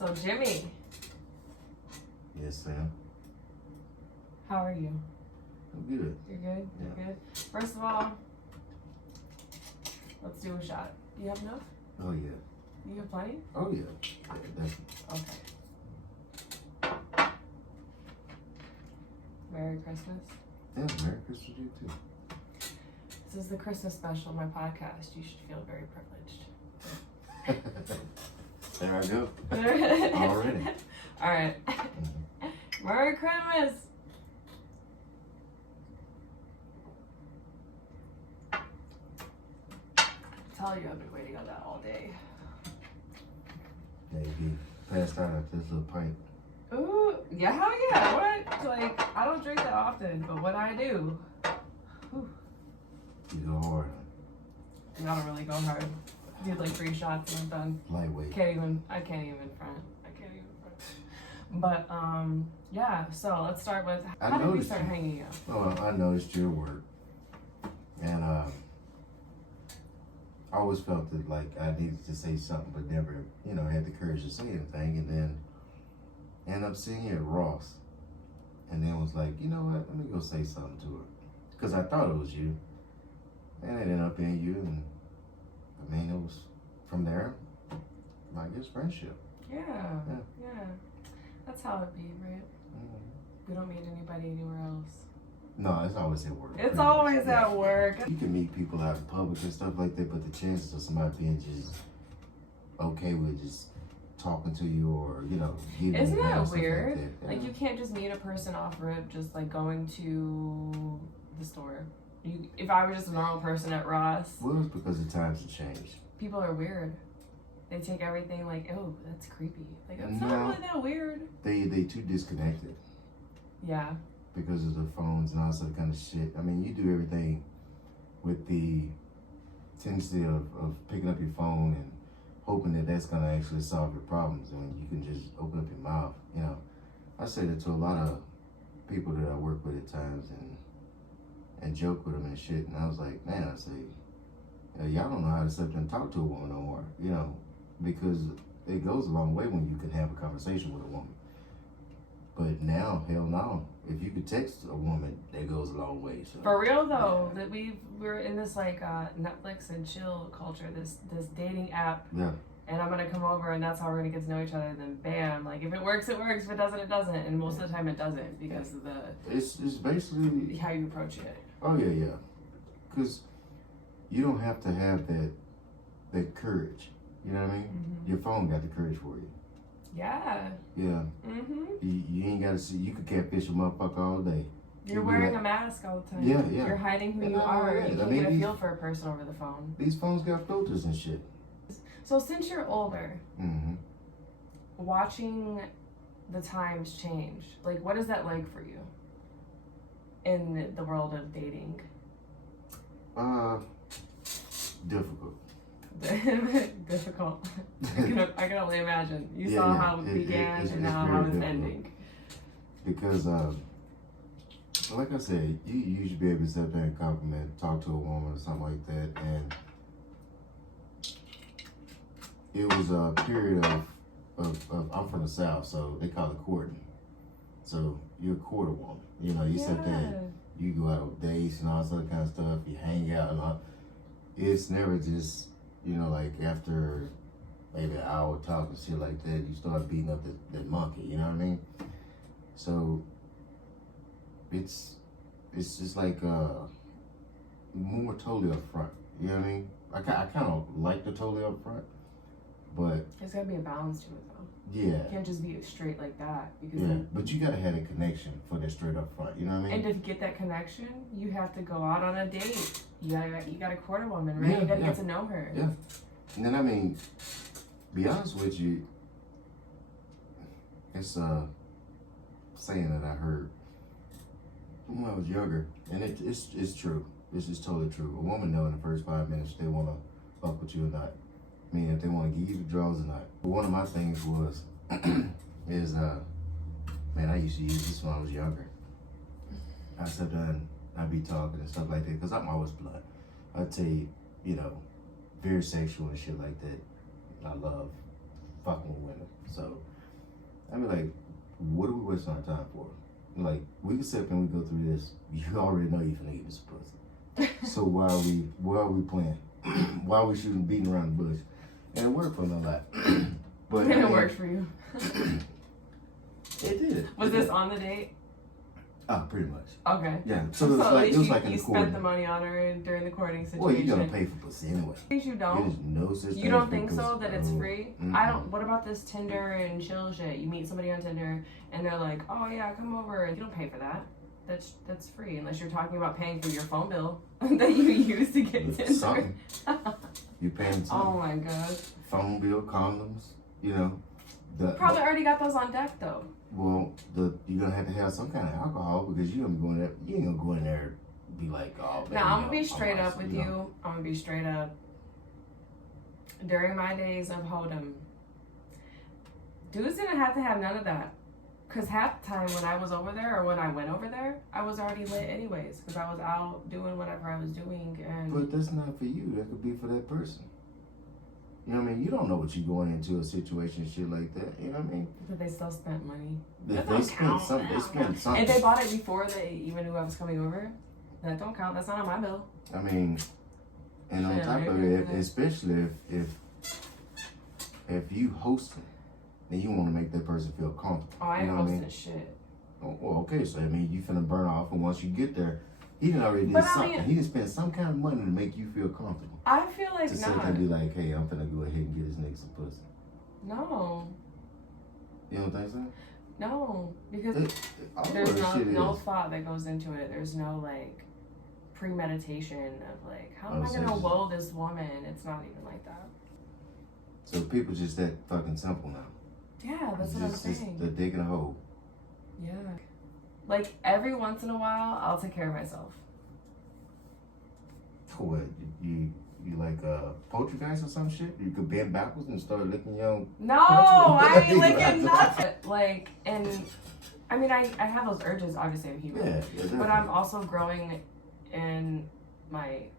So, Jimmy. Yes, Sam. How are you? I'm good. You're good? Yeah. You're good? First of all, let's do a shot. You have enough? Oh, yeah. You have plenty? Oh, yeah. Yeah, definitely. Okay. Merry Christmas. Yeah, Merry Christmas to you, too. This is the Christmas special of my podcast. You should feel very privileged. There I go. Already. All right. Merry Christmas. Tell you I've been waiting on that all day. Yeah, you be passed out after this little pint. Ooh, yeah, hell yeah. What? Like, I don't drink that often, but when I do, whew, You go hard. I don't really go hard. Do like 3 shots and I'm done. Lightweight. I can't even front. But, yeah, so let's start with, how did we start hanging out? Well, I noticed your work. And I always felt that, like, I needed to say something, but never, had the courage to say anything. And then ended up seeing you at Ross. And then was like, you know what, let me go say something to her. Because I thought it was you. And it ended up being you. And, I mean, it was, from there, I guess, friendship. Yeah. That's how it be, right? Mm-hmm. We don't meet anybody anywhere else. No, it's always at work. It's always at work. You can meet people out in public and stuff like that, but the chances of somebody being just okay with just talking to you or, giving Isn't you that stuff weird? Like, that, Like, you can't just meet a person off rip just like going to the store. If I was just a normal person at Ross. Well, it's because the times have changed. People are weird. They take everything like, oh, that's creepy. Like, that's not really that weird. They too disconnected. Yeah. Because of the phones and all that kind of shit. I mean, you do everything with the tendency of picking up your phone and hoping that that's going to actually solve your problems. And you can just open up your mouth. I say that to a lot of people that I work with at times and joke with them and shit. And I was like, man, I say, y'all don't know how to sit up and talk to a woman no more, because it goes a long way when you can have a conversation with a woman. But now, hell no. If you could text a woman, that goes a long way. So. For real though, that we're in this like Netflix and chill culture, this dating app. Yeah. And I'm gonna come over and that's how we're gonna get to know each other. Then bam, like if it works, it works. If it doesn't, it doesn't. And most of the time, it doesn't because of the. It's basically how you approach it. Oh yeah. Because you don't have to have that courage. You know what I mean? Mm-hmm. Your phone got the courage for you. Yeah. Yeah. Mm-hmm. You ain't got to see. You could catfish a motherfucker all day. You're wearing a mask all the time. Yeah. You're hiding who you are. Yeah. You can't get a feel for a person over the phone. These phones got filters and shit. So since you're older, mm-hmm. watching the times change, like what is that like for you in the world of dating? Difficult. Difficult. I can only imagine. You saw how it began and now how it's ending. Because, like I said, you should be able to sit there and compliment, talk to a woman or something like that, and it was a period of I'm from the South, so they call it courting. So you're a court a woman. You sit there, you go out on dates and all this other kind of stuff, you hang out and all. It's never just, like after maybe an hour talking shit like that, you start beating up that monkey, you know what I mean? So it's just like more totally up front, you know what I mean? I kind of like the totally up front, but there's gotta be a balance to it though. Yeah. You can't just be straight like that because but you gotta have a connection for that straight up front, you know what I mean? And to get that connection, you have to go out on a date. You gotta court a woman, right? You gotta get to know her. Yeah. And then be honest with you, it's a saying that I heard when I was younger, and it's true. This is totally true. A woman know in the first 5 minutes if they wanna fuck with you or not. I mean, if they want to give you the draws or not. But one of my things was, man, I used to use this when I was younger. I sat down, I'd be talking and stuff like that, because I'm always blunt. I'd tell you, very sexual and shit like that. I love fucking with women. So I mean, like, what are we wasting our time for? Like, we can sit and we go through this. You already know you're finna eat this pussy. So why are we playing? Why are we beating around the bush? And it worked for me a lot. But And it worked for you. It did. Was this on the date? Oh, pretty much. Okay. Yeah. So it was like you spent the money on her during the courting situation. Well, you're gonna pay for pussy anyway. You don't. There's no such You thing don't as think so? pussy. That it's free? Mm-mm. I don't. What about this Tinder and chill shit? You meet somebody on Tinder and they're like, "Oh yeah, come over." You don't pay for that. That's free unless you're talking about paying for your phone bill that you use to get Tinder. Something. You're paying something. Oh my god. Phone bill, condoms. You know. Probably already got those on deck though. Well, you're gonna have to have some kind of alcohol because you ain't gonna go in there and be like, oh. No, I'm gonna be straight up with you. I'm gonna be straight up. During my days of hoedom, dudes didn't have to have none of that. Cause half the time when I was over there or when I went over there, I was already lit anyways. Cause I was out doing whatever I was doing and. But that's not for you. That could be for that person. You know what I mean? You don't know what you're going into a situation, shit like that. You know what I mean? But they still spent money. They spent something. They spent something. And they bought it before they even knew I was coming over. That don't count. That's not on my bill. I mean, and on top of it, especially if you hosting, then you want to make that person feel comfortable. Oh, I ain't you know hosting shit. Oh, well, okay, so I mean, you finna burn off, and once you get there, he done already did something. He done spent some kind of money to make you feel comfortable. I feel like to sit there and be like, hey, I'm finna go ahead and get this nigga some pussy. No. You don't think so? No, because there's no thought that goes into it. There's no like premeditation of like, how am I gonna woe this woman? It's not even like that. So people just that fucking simple now. Yeah, that's what I'm saying. They're digging a hole. Yeah. Like every once in a while, I'll take care of myself. What, you like a poltergeist or some shit? You could bend backwards and start licking your own. No, I ain't licking nothing. Like, and I mean, I have those urges. Obviously, I'm human. Yeah, but I'm also growing in my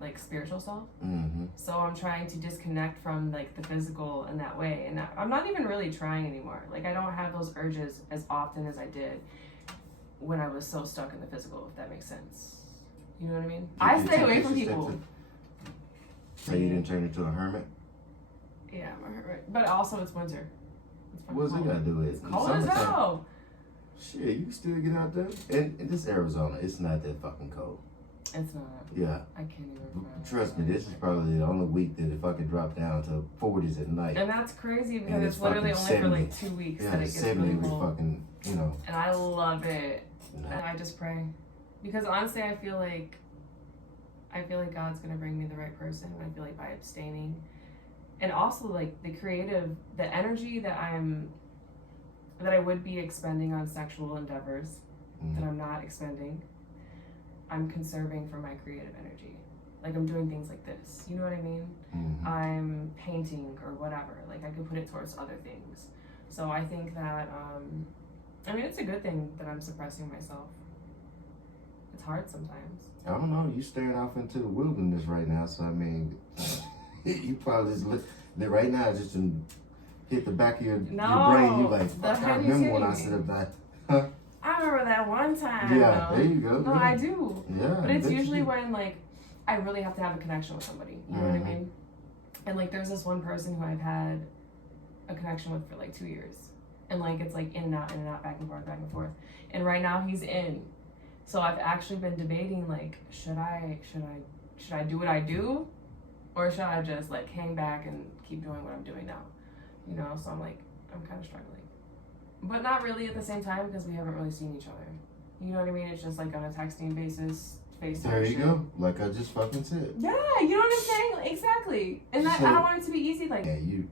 like spiritual self. Mm-hmm. So I'm trying to disconnect from like the physical in that way, and I'm not even really trying anymore. Like I don't have those urges as often as I did when I was so stuck in the physical. If that makes sense. You know what I mean? I stay away from people. So you didn't turn into a hermit? Yeah, I'm a hermit. But also it's winter. What's it gotta do with it? It's cold as hell. Shit, you can still get out there. And this Arizona, it's not that fucking cold. It's not. Yeah. I can't even. Trust me, this is probably the only week that it fucking dropped down to 40s at night. And that's crazy because it's literally only 70. For like 2 weeks that it gets 70 really cold. Fucking, you know. And I love it. No. And I just pray. Because honestly, I feel like God's gonna bring me the right person. I feel like by abstaining, and also like the energy that I would be expending on sexual endeavors that I'm not expending, I'm conserving for my creative energy. Like I'm doing things like this. You know what I mean? Mm-hmm. I'm painting or whatever. Like I could put it towards other things. So I think that I mean it's a good thing that I'm suppressing myself. It's hard sometimes. I don't know. You staring off into the wilderness right now, so I mean, you probably just right now just hit the back of your brain. You like, fuck, I remember when I said that. Huh? I remember that one time. Yeah, there you go. No, yeah. I do. Yeah. But it's usually when like I really have to have a connection with somebody. You know what I mean? And like there's this one person who I've had a connection with for like 2 years, and like it's like in and out, back and forth. And right now he's in. So I've actually been debating like, should I do what I do, or should I just like hang back and keep doing what I'm doing now, you know? So I'm kind of struggling, but not really at the same time because we haven't really seen each other. You know what I mean? It's just like on a texting basis, FaceTime. There you go. Like I just fucking said. Yeah, you know what I'm saying? Like, exactly. And that, I don't want it to be easy. Like yeah, you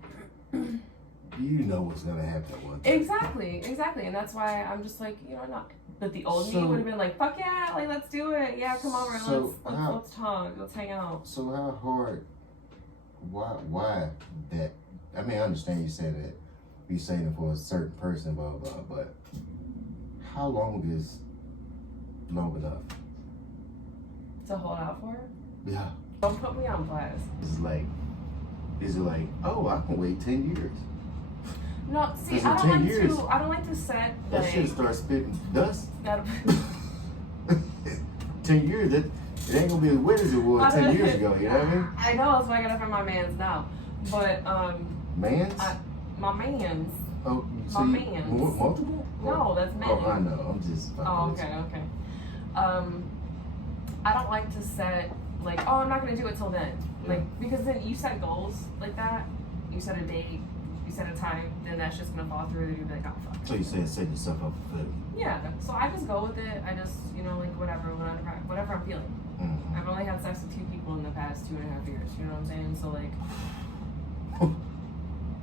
know what's gonna happen at one time. Exactly, and that's why I'm just like, you know, not. But the old me would have been like, fuck yeah, like let's do it. Yeah, come over, let's talk, let's hang out. So how hard? Why that? I mean, I understand you saying that. You saying it for a certain person, blah blah blah. But how long is long enough to hold out for? Yeah. Don't put me on blast. Is it like, oh, I can wait 10 years? No, see, Because I in don't 10 like years, to. I don't like to set. that Like, shit starts spitting dust. that, 10 years, it ain't gonna be as wet as it was 10 years ago, you know what I mean? I know, that's why I gotta find my mans now. But, Mans? my mans. Oh, so my you, mans. multiple? No, that's men. Oh, I know, I'm just fucking Oh, with okay, you. okay. I don't like to set, like, oh, I'm not gonna do it till then. Yeah. Like, because then you set goals like that, you set a date, you set a time, then that's just gonna fall through and you'll be like, oh, fuck. So you said set yourself up for failure. Yeah, so I just go with it. I just, like, whatever I'm feeling. Mm-hmm. I've only had sex with 2 people in the past 2.5 years, you know what I'm saying? So, like,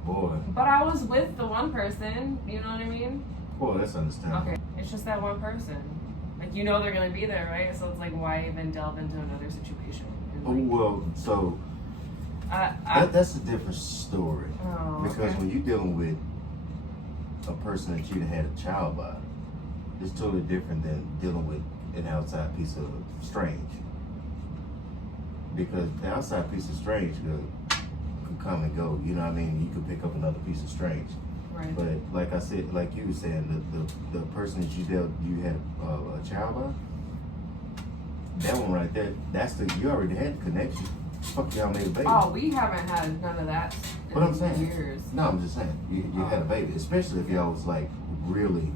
Boy, but I was with the one person, you know what I mean? boy, that's understandable. Okay, it's just that one person. Like, they're gonna be there, right? So it's like, why even delve into another situation? And, Oh, like, well, so that's a different story. Oh, Because okay. when you're dealing with a person that you had a child by, it's totally different than dealing with an outside piece of strange. Because the outside piece of strange could come and go. You know what I mean? You could pick up another piece of strange. Right. But like I said, like you were saying, the person that you had a child by, that one right there, you already had the connection. Fuck, y'all made a baby. Oh, we haven't had none of that in But I'm saying, years. no, I'm just saying, you had a baby, especially if y'all was like really,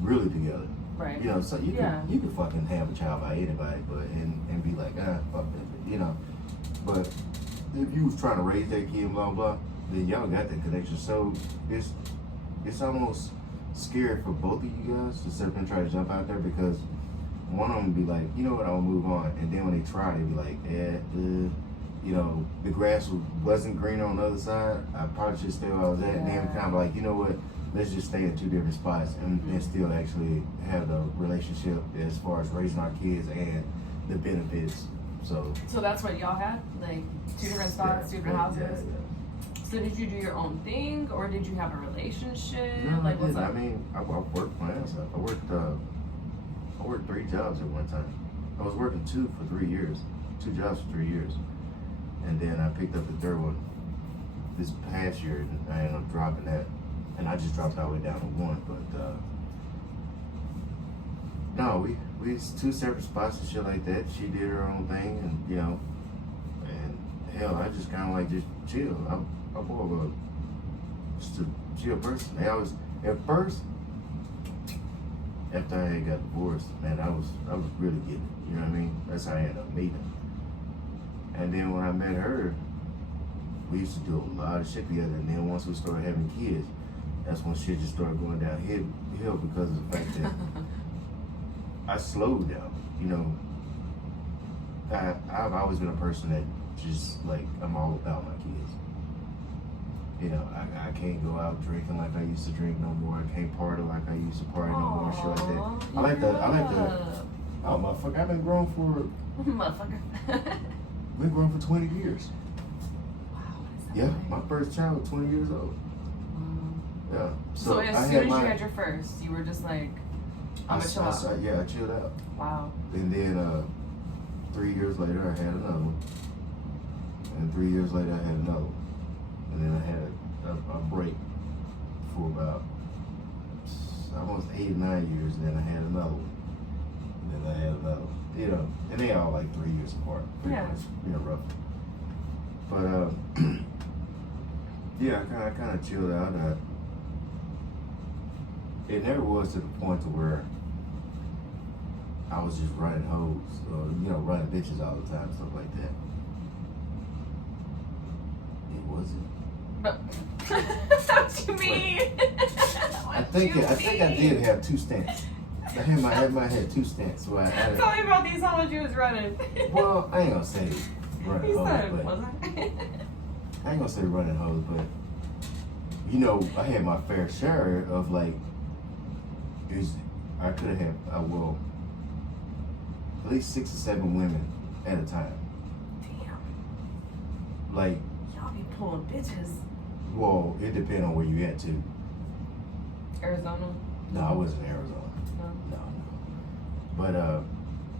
really together. Right. You know, so you Yeah. could fucking have a child by anybody, but and be like, fuck that, you know. But if you was trying to raise that kid, blah blah, then y'all got that connection. So it's almost scary for both of you guys to sit up and try to jump out there, because one of them be like, you know what, I'll move on, and then when they try, they be like, the grass wasn't green on the other side. I probably should stay where I was at. And then kind of like, you know what, let's just stay in 2 different spots and still actually have the relationship as far as raising our kids and the benefits. So that's what y'all had? Like 2 different spots, 2 different houses? Yeah. So did you do your own thing, or did you have a relationship? No, like, I what's didn't. up? I mean, I worked my ass off. I worked 3 jobs at one time. I was working 2 for 3 years, 2 jobs for 3 years, and then I picked up the 3rd one this past year, and I ended up dropping that, and I just dropped all the way down to 1. But no, we 2 separate spots and shit like that. She did her own thing, and and hell, I just kind of like just chill. I'm more of a just a chill person. They always, at first, after I had got divorced, man, I was really getting it. You know what I mean? That's how I ended up meeting. And then when I met her, we used to do a lot of shit together. And then once we started having kids, that's when shit just started going downhill because of the fact that I slowed down. You know, I've always been a person that just like, I'm all about my kids. You know, I can't go out drinking like I used to drink no more. I can't party like I used to party no more. Shit like that. I like the. Oh, motherfucker! I've been grown for. Motherfucker. Been grown for 20 years. Wow, what is that Yeah, like? my first child was 20 years old. Yeah. So as soon as you had your first, you were just like, I'm gonna chill out. Yeah, I chilled out. Wow. And then 3 years later, I had another one. And 3 years later, I had another one. And then I had a break for about almost 8 or 9 years. And then I had another one. And then I had another one. You know, and they all like 3 years apart. Pretty much, you know, roughly. But yeah, I kind of chilled out. It never was to the point to where I was just running hoes or, you know, running bitches all the time, stuff like that. It wasn't. But that's what you mean. I think I did have 2 stints. I had 2 stints. Where I Tell me about these hoes you was running. well, I ain't gonna say running He hoes, said, but was I? I ain't gonna say running hoes, but you know, I had my fair share of like. I could have had well, at least 6 or 7 women at a time. Damn. Like, Y'all be pulling bitches. well, it depends on where you at too. Arizona? No, I wasn't in Arizona. No. No. But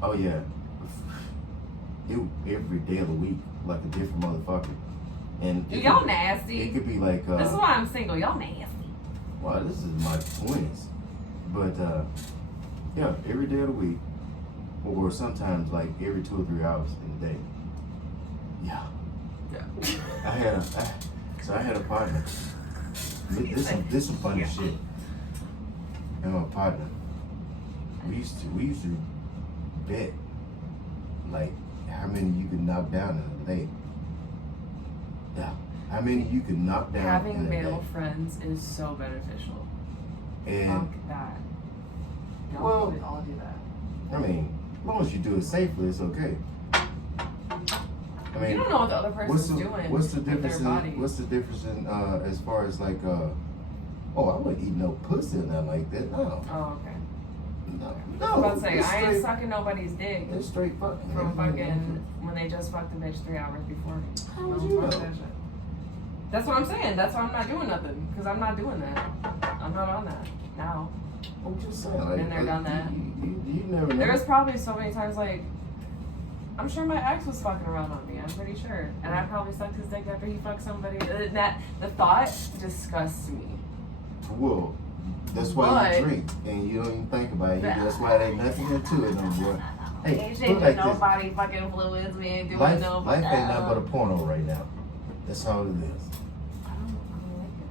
oh yeah, every day of the week, like a different motherfucker. And y'all nasty. It could be like. This is why I'm single. Y'all nasty. Wow, this is my 20s. But yeah, every day of the week, or sometimes like every 2 or 3 hours in the day. Yeah. I had a partner. This some funny shit. And my partner, we used to bet like how many you could knock down in a day. Yeah. How many you could knock down Having in a day. male friends is so beneficial. And Fuck that. Don't well, we all do that? I mean, as long as you do it safely, it's okay. I mean, you don't know what the other person's doing. What's the with difference? their body. What's the difference in as far as like oh, I wouldn't eat no pussy or nothing like that. No. Oh, okay. No. I was about to say, I ain't sucking nobody's dick It's straight fucking. from fucking when they just fucked the bitch 3 hours before me. How would you know? That shit. That's what I'm saying. That's why I'm not doing nothing. Because I'm not doing that. I'm not on that now. I'm just saying. Like, Been there, done that. You never know. There was probably so many times like, I'm sure my ex was fucking around on me. I'm pretty sure. And I probably sucked his dick after he fucked somebody. The thought disgusts me. Well, that's why you drink and you don't even think about it. That's why there ain't nothing into it no more. Hey, Ain't put shaking like nobody fucking fluids. We ain't doing life, no. life ain't nothing but a porno right now. That's all it is. I don't like it.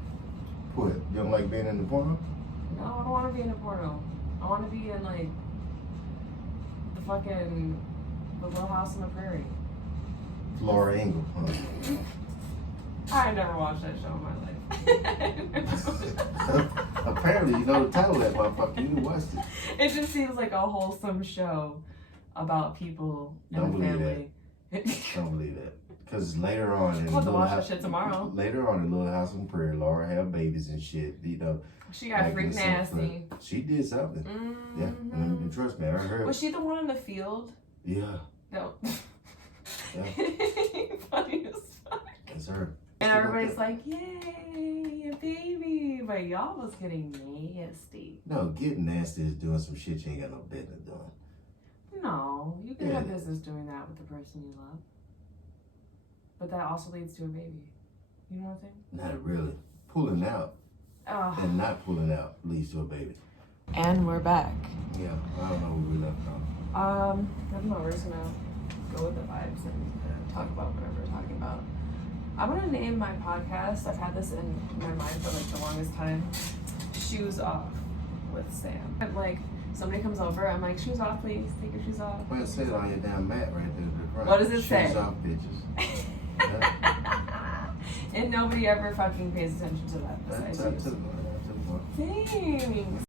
What? You don't like being in the porno? No, I don't want to be in a porno. I want to be in like the Little House on the Prairie. Flora Engel. Huh? I never watched that show in my life. Apparently, you know the title of that motherfucker. You watched it. It just seems like a wholesome show about people in Don't the believe family. Don't believe that. Because later on in I'll have to Little watch that House, shit tomorrow. Later on in Little House on the Prairie, Laura had babies and shit. You know, She got like freak this, nasty. but she did something. Mm-hmm. Yeah, and trust me, I heard. Was she the one in the field? Yeah, No. Yeah. Funny as fuck. that's her. And everybody's like, yay, a baby. But y'all was getting nasty. No, getting nasty is doing some shit you ain't got no business doing. No, you can Yeah. have business doing that with the person you love. But that also leads to a baby. You know what I'm saying? Not really. Pulling out and not pulling out leads to a baby. And we're back. Yeah, I don't know where we left off. I don't know, we're just gonna go with the vibes and talk about whatever we're talking about. I'm gonna name my podcast, I've had this in my mind for like the longest time, Shoes Off with Sam. I'm like, somebody comes over, I'm like, shoes off please, take your shoes off. Well, it says on your damn mat right there to the front. What does it say? Shoes off, bitches. Yeah. And nobody ever fucking pays attention to that That's besides up to you. Thanks.